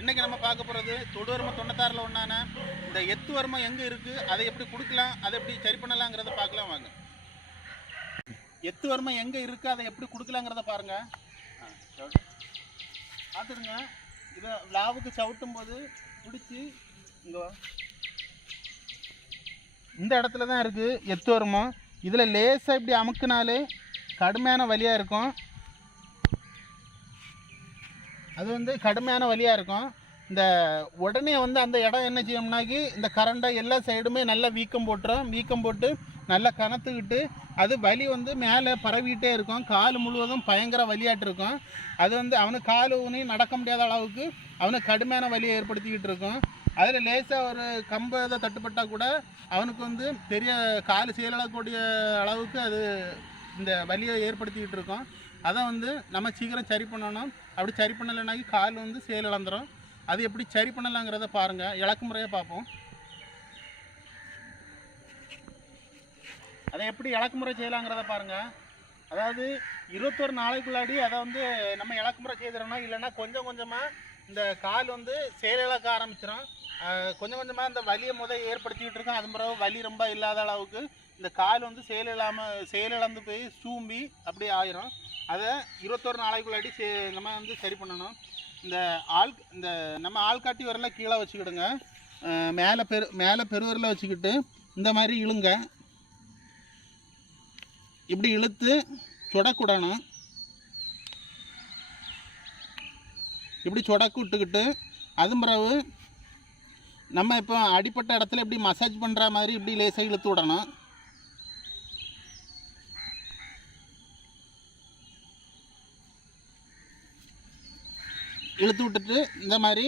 இன்றைக்கி நம்ம பார்க்க போகிறது தொடுவர்மம் 96ல் ஒன்றான இந்த எத்து வர்மம் எங்கே இருக்குது, அதை எப்படி கொடுக்கலாம், அதை எப்படி சரி பண்ணலாங்கிறத பார்க்கலாம் வாங்க. எத்து வர்மம் எங்கே இருக்குது, அதை எப்படி கொடுக்கலாங்கிறத பாருங்கள். பார்த்துடுங்க. இதை லாவுக்கு சவுட்டும் போது பிடிச்சி இங்கே இந்த இடத்துல தான் இருக்குது எத்து வர்மம். இதில் லேசாக இப்படி அமுக்குனாலே கடுமையான வலியாக இருக்கும். அது வந்து கடுமையான வலியாக இருக்கும். இந்த உடனே வந்து அந்த இடம் என்ன செய்யணும்னாக்கி இந்த கரண்டை எல்லா சைடுமே நல்லா வீக்கம் போட்டுரும். வீக்கம் போட்டு நல்லா கனத்துக்கிட்டு அது வலி வந்து மேலே பரவிக்கிட்டே இருக்கும். கால் முழுவதும் பயங்கர வலியாட்டு இருக்கும். அது வந்து அவனுக்கு கால் ஊனி நடக்க முடியாத அளவுக்கு அவனுக்கு கடுமையான வலியை ஏற்படுத்திக்கிட்டு இருக்கும். அதில் லேசாக ஒரு கம்பை இதை தட்டுப்பட்டால் கூட அவனுக்கு வந்து பெரிய கால் செயலிழக்கக்கூடிய அளவுக்கு அது இந்த வலியை ஏற்படுத்திக்கிட்டு இருக்கும். அதை வந்து நம்ம சீக்கிரம் சரி பண்ணணும். அப்படி சரி பண்ணலைனாக்கி கால் வந்து செயலிழந்துடும். அது எப்படி சரி பண்ணலாங்கிறத பாருங்கள். இலக்கு முறையாக பார்ப்போம். அதை எப்படி இலக்கு முறை செய்யலாங்கிறத பாருங்கள். அதாவது 21 நாளைக்குள்ளாடி அதை வந்து நம்ம இலக்கு முறை செய்திடணும். இல்லைன்னா கொஞ்சம் கொஞ்சமாக இந்த கால் வந்து செயலிழக்க ஆரம்பிச்சிடும். கொஞ்சம் கொஞ்சமாக இந்த வலியை ஏற்படுத்திக்கிட்டு இருக்கோம். அது பிறகு வலி ரொம்ப இல்லாத அளவுக்கு இந்த கால் வந்து செயலிழந்து போய் சூம்பி அப்படி ஆயிரும். அதை 21 நாளைக்குள்ளாடி நம்ம வந்து சரி பண்ணணும். இந்த நம்ம ஆள்காட்டி விரலை கீழே வச்சுக்கிடுங்க. மேலே பெருவிரலை வச்சுக்கிட்டு இந்த மாதிரி இழுங்க. இப்படி இழுத்து சொடக்கூடணும். இப்படி சொடக்கு விட்டுக்கிட்டு அது பிறகு நம்ம இப்போ அடிப்பட்ட இடத்துல இப்படி மசாஜ் பண்ணுற மாதிரி இப்படி லேசாக இழுத்து விடணும். இழுத்து விட்டுட்டு இந்த மாதிரி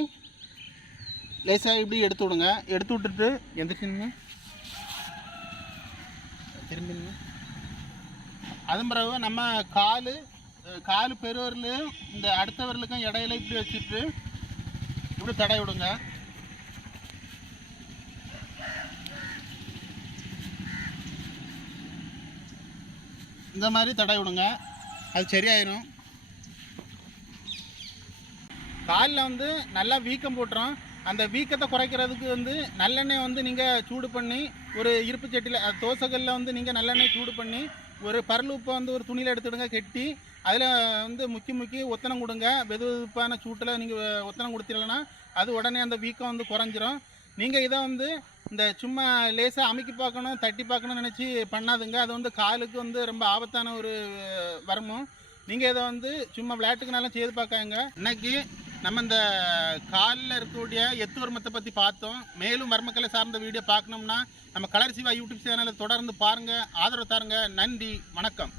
லேசாக இப்படி எடுத்து விடுங்க. எடுத்து விட்டுட்டு எந்திரிச்சுங்க, திரும்பிங்க. அது பிறகு நம்ம கால் பெருவரலையும் இந்த அடுத்த விரலுக்கும் இடையில இப்படி வச்சுட்டு இப்படி தடை விடுங்க. இந்த மாதிரி தடை விடுங்க. அது சரியாயிரும். காலில் வந்து நல்லா வீக்கம் போட்டுரும். அந்த வீக்கத்தை குறைக்கிறதுக்கு வந்து நல்லெண்ணெய் வந்து நீங்கள் சூடு பண்ணி ஒரு இருப்பு சட்டியில் தோசைகளில் வந்து நீங்கள் நல்லெண்ணெய் சூடு பண்ணி ஒரு பரல் உப்பை வந்து ஒரு துணியில் எடுத்துடுங்க, கெட்டி அதில் வந்து முக்கி ஒத்தனம் கொடுங்க. வெதுவெதுப்பான சூட்டில் நீங்கள் ஒத்தனம் கொடுத்தீங்கன்னா அது உடனே அந்த வீக்கம் வந்து குறைஞ்சிரும். நீங்கள் இதை வந்து இந்த சும்மா லேசாக அமுக்கி பார்க்கணும், தட்டி பார்க்கணும்னு நினச்சி பண்ணாதுங்க. அது வந்து காலுக்கு வந்து ரொம்ப ஆபத்தான ஒரு வர்மம். நீங்கள் இதை வந்து சும்மா விளையாட்டுக்குனாலும் செய்து பார்க்காங்க. இன்னைக்கு நம்ம இந்த காலில் இருக்கக்கூடிய எத்து வர்மத்தை பற்றி பார்த்தோம். மேலும் வர்மக்கலை சார்ந்த வீடியோ பார்க்கணும்னா நம்ம கலர் சிவா யூடியூப் சேனலை தொடர்ந்து பாருங்கள், ஆதரவு தாருங்க. நன்றி, வணக்கம்.